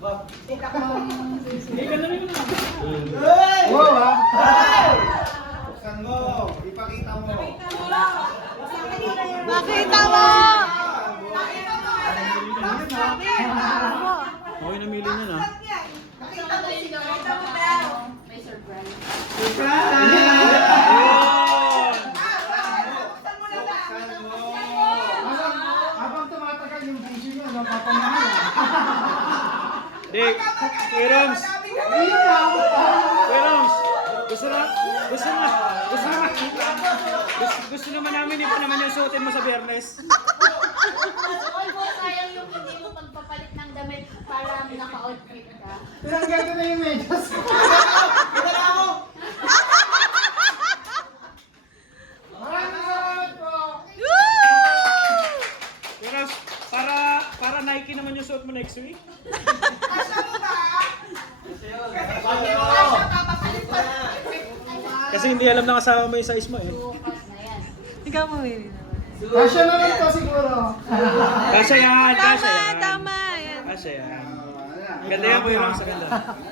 Wow, ha? Buksan mo. Ipakita mo. Makita mo! Okay, namili niya na. May surprise. Habang tumatagal yung vision niya, napapamahal. Di, Kuya Roms. Kuya Roms. Gusto naman namin, hindi pa naman yung suotin mo sa Biyernes. Sayang yung hindi mo pagpapalit ng damit para naka-outfit ka. Tinanggal ko na yung medyas. Maraming salamat po. Kuya Roms, para Nike naman yung suot mo next week. Kasi hindi alam na kasama mo yung size mo eh. Bukas na yan. Ikaw mamili naman. Kasya na lang to siguro. Kasya yan, kasya Tama, yan. tama. Yan. Kasya yan. Ganda yan, Kuya Roms, ganda.